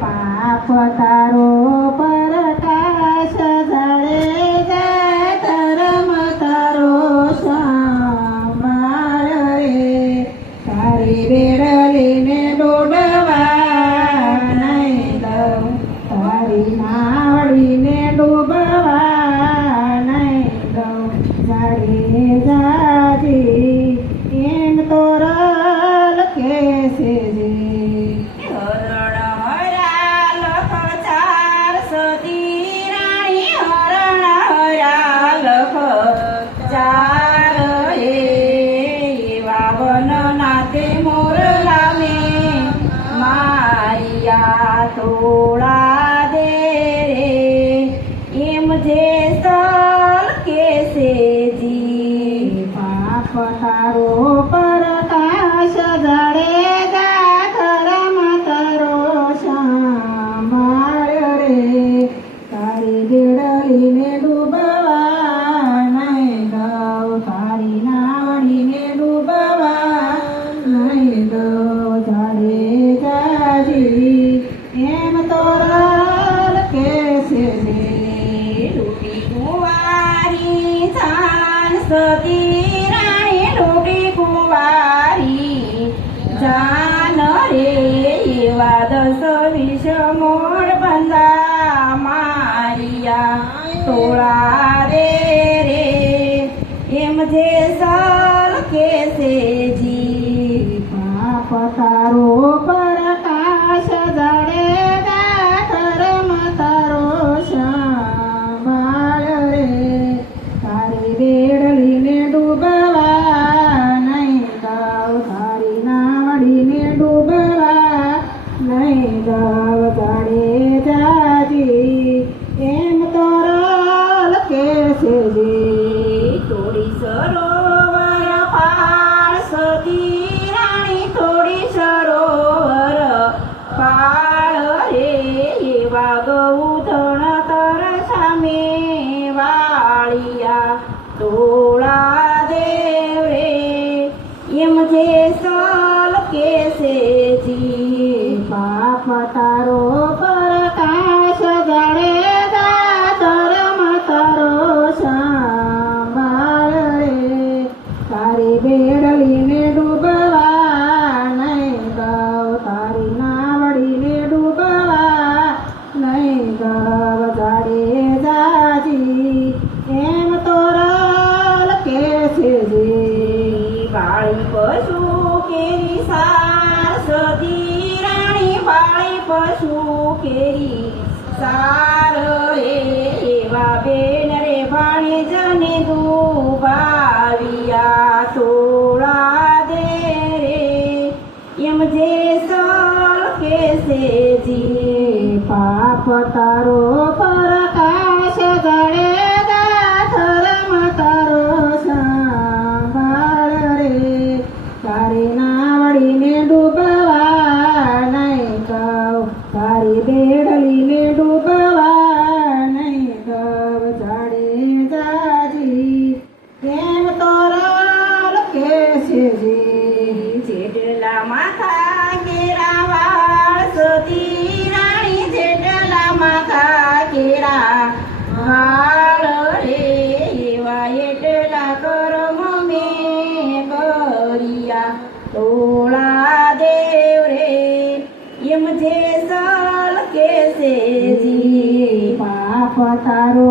પાપ તારો પ્રકાશ જળે જાય, ધર્મ તારો સંભાળ રે. તારી બેડલીને ડૂબવા નહીં દઉં, તારી નાવડીને ડૂબવા નહીં દઉં. જાડે જાજી એમ તો રલ કેસે જે. તોડા દે રે એમ જે સલ કેસે જી. પાપ તારો પ્રકાશ જળે જા, ધર્મ તારો સંભાળ રે. તારી બેડલીને ડૂબવા નહીં દઉં, તારી નાવડીને ડૂબવા નહીં દઉં. જાડે જાજી એમ તો રલ કેસે જે. લૂટી કુંવારી જાન સતી રાણી, લૂટી કુંવારી જાન રે એવા 10-20 મોર બંધા મારિયા તોળા દે રે એમ જે સલ કેસે જી. પાપ તારો પ્રકાશ જળે જા, ધર્મ તારો સંભાળ રે. તારી બેડલીને ડૂબવા નહીં દઉં, તારી નાવડીને ડૂબવા નહીં દઉં. જાડે જાજી એમ તો રલ કેસે જે. થોડી સરોવર પાળ સતી રાણી, થોડી સરોવર પાળ રે એવા ગૌધણ તર સામે વાળિયા તોળા દેવ રે એમ જે સલ કેસે જી. પાપ તારો પ્રકાશ જળે જા, ધર્મ તારો સંભાળ રે. તારી બેડલીને ડૂબવા નહીં દઉં, તારી નાવડીને ડૂબવા નહીં દઉં. જાડે જાજી એમ તો રલ કેસે જે. વાળી પશુ કેરી સાર સતી રાણી, વાળી પશુ કેરી સાર રે એવા બેન રે ભાણેજને દુભાવિયા તોળા દે રે એમ જે સલ કેસે જી. પાપ તારો પ્રકાશ જળે જા, ધર્મ તારો સંભાળ રે. તારી નાવડીને ડૂબવા નહીં દઉં, તારી બેડલીને ડૂબવા નહીં દઉં. જાડે જાજી એમ તો રલ કેસે જે. જેટલા માથા કેરા વાળ સતી રાણી, જેટલા માથા કેરા વાળ રે એવા એટલા કર્મ મેં કર્યા તોળા દેવ રે એમ જે સલ કેસે જી. પાપ તારો